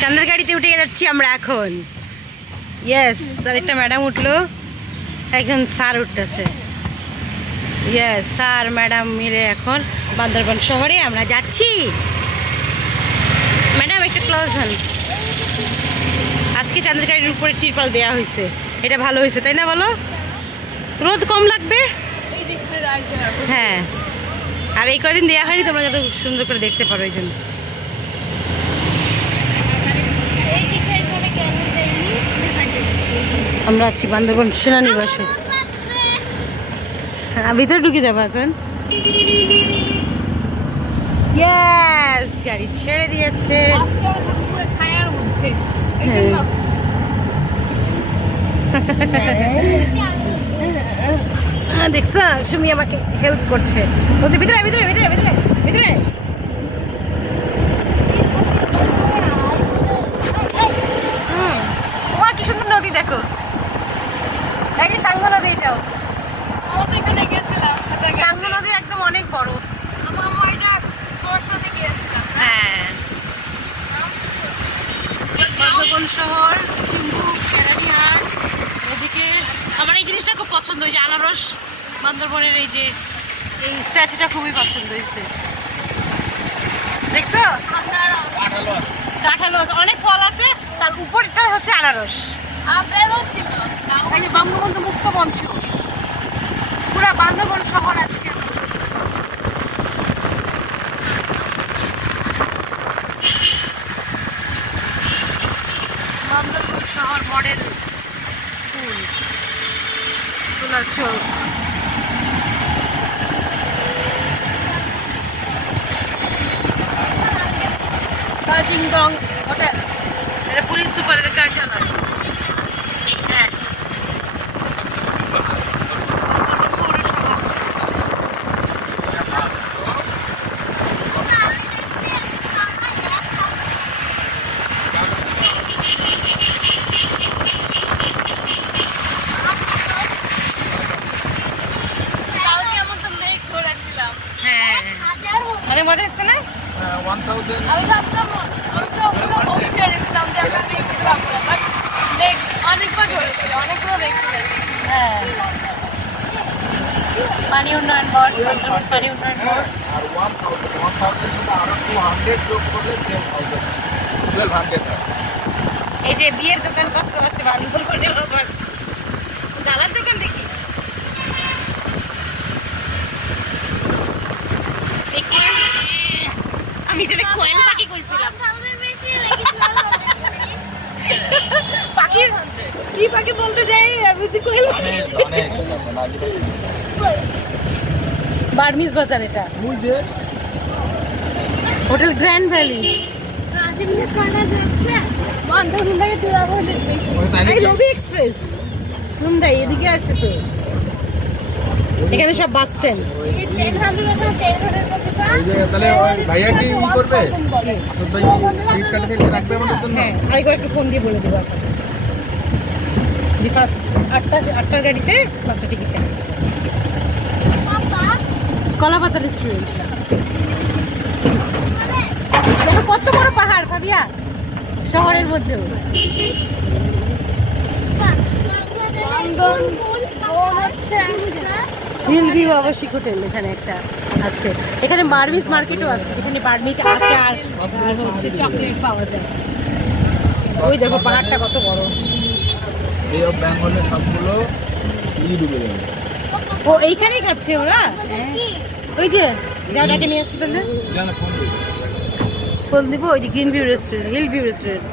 চাঁদের গাড়িতে উঠে যাচ্ছি আমরা এখন। ইয়েস, তার একটা ম্যাডাম উঠলো, একজন স্যার উঠতেছে। ইয়েস, স্যার ম্যাডাম মিলে এখন বান্দরবান শহরে আমরা যাচ্ছি। ম্যাডাম একটু ক্লোজ হন। আজকে চাঁদের গাড়ির উপরে তিরপাল দেওয়া হয়েছে, এটা ভালো হয়েছে তাই না বলো? রোদ কম লাগবে। হ্যাঁ, আর এই কদিন দেওয়া হয়নি, তোমরা যত সুন্দর করে দেখতে পারো এই জন্য। আমরা আছি বান্দরবান সেনানিবাসে। ভিতরে ঢুকে যাবো এখন। ইয়েস, গাড়ি ছেড়ে দিয়েছে। দেখছো সুমি আমাকে হেল্প করছে, বলছে ভিতরে ভিতরে ভিতরে ভিতরে ভিতরে। কি সুন্দর নদী দেখো, এই যে সাঙ্গু নদী, এটাও সাঙ্গু নদী একদম অনেক বড়। হ্যাঁ, বান্দরবান শহর, চিম্বুক, কেরানীহাট, এদিকে আমার এই জিনিসটা খুব পছন্দ, এই যে আনারস, বান্দরবনের এই যে এই স্ট্যাচুটা খুবই পছন্দ হয়েছে। দেখছো কাঁঠাল, অনেক ফল আছে, তার উপরটা হচ্ছে আনারস। এই যে বঙ্গবন্ধু মুক্ত মঞ্চ, পুরা বান্দরবান শহর আজকে। বান্দরবান শহর মডেল স্কুল তোলার চোখ। কাজিংডং হোটেল, এটা পুলিশ সুপারের কার্যালয়। হ্যাঁ, অনেক মজা হচ্ছে না? পানি উন্নয়ন বোর্ড, পানি উন্নয়ন বোর্ড। এই যে বিয়ের দোকান কত আছে বান্দরবনে, আবার দাদার দোকান দেখি। আমি এটা কোয়েল পাখি কইছিলাম। পাখি কি পাখি বলতে যাই বুঝি কোয়েল পাখি। বার্মিজ বাজার, এটা হোটেল গ্র্যান্ড ভ্যালি। রবি এক্সপ্রেস হুন্ডাই এদিকে আসে তো, এখানে সব বাস স্ট্যান্ড। হ্যাঁ, আরেকবার একটু ফোন দিয়ে বলে দেবো এখন যে ফার্স্ট 8টার গাড়িতে 5টা টিকিট কেন। কলাপাতা রেস্টুরেন্ট দেখো, কত বড় পাহাড় ফাবিয়া, শহরের মধ্যেও। হিল ভিউ আবাসিক হোটেল এখানে একটা আছে। এখানে বার্মিজ মার্কেটও আছে, যেখানে বার্মিজ আচার আর হচ্ছে চকলেট পাওয়া যায়। ওই দেখো পাহাড়টা কত বড়। ও এইখানেই খাচ্ছে ওরা। ওই যে যাও ডাকে নিয়ে আসছি, তাহলে ফোন দিব। ওই যে green view restaurant, hill view restaurant.